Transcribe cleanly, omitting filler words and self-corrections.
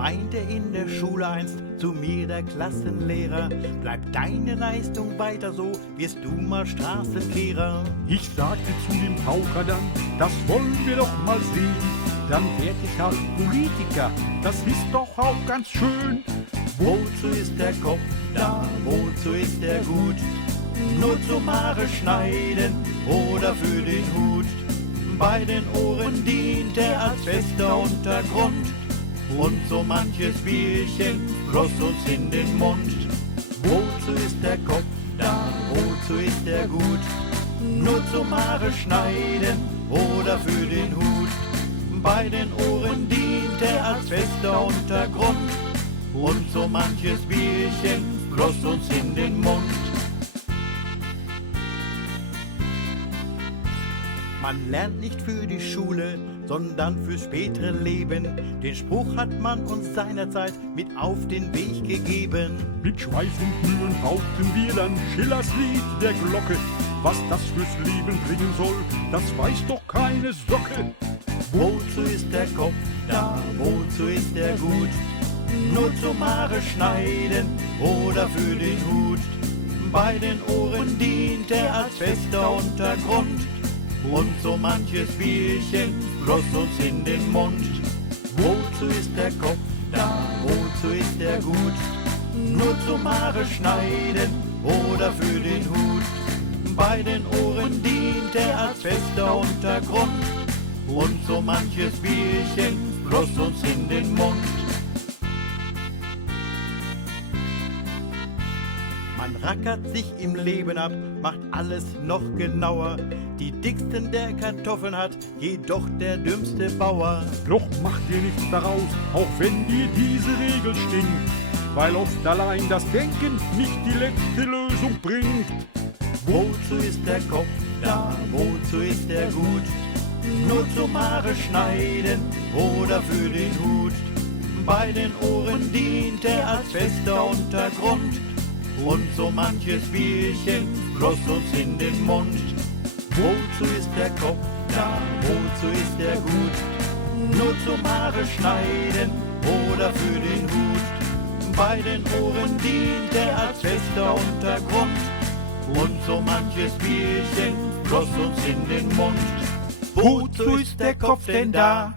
meinte in der Schule einst zu mir der Klassenlehrer, bleib deine Leistung weiter so, wirst du mal Straßenkehrer. Ich sagte zu dem Pauker dann, das wollen wir doch mal sehen. Dann werd ich halt Politiker, das ist doch auch ganz schön. Wozu ist der Kopf da, wozu ist er gut? Nur zum Haare schneiden oder für den Hut. Bei den Ohren dient er als fester Untergrund. Und so manches Bierchen floss uns in den Mund. Wozu ist der Kopf da, wozu ist er gut? Nur zum Haare schneiden oder für den Hut. Bei den Ohren dient er als fester Untergrund. Und so manches Bierchen floss uns in den Mund. Man lernt nicht für die Schule, sondern fürs spätere Leben. Den Spruch hat man uns seinerzeit mit auf den Weg gegeben. Mit Schweiß und Mühen brauchten wir dann Schillers Lied der Glocke. Was das fürs Leben bringen soll, das weiß doch keine Socke. Wozu ist der Kopf da, wozu ist er gut? Nur zum Haare schneiden oder für den Hut. Bei den Ohren dient er als fester Untergrund. Und so manches Bierchen floss uns in den Mund. Wozu ist der Kopf da, wozu ist er gut? Nur zum Haare schneiden oder für den Hut. Bei den Ohren dient er als fester Untergrund. Und so manches Bierchen floss uns in den Mund. Man rackert sich im Leben ab, macht alles noch genauer. Die dicksten der Kartoffeln hat jedoch der dümmste Bauer. Doch mach dir nichts daraus, auch wenn dir diese Regel stinkt, weil oft allein das Denken nicht die letzte Lösung bringt. Wozu ist der Kopf da, wozu ist er gut? Nur zum Haare schneiden oder für den Hut. Bei den Ohren dient er als fester Untergrund. Und so manches Bierchen floss uns in den Mund. Wozu ist der Kopf da, wozu ist er gut? Nur zum Haare schneiden oder für den Hut. Bei den Ohren dient er als fester Untergrund. Und so manches Bierchen floss uns in den Mund. Wozu ist der Kopf denn da,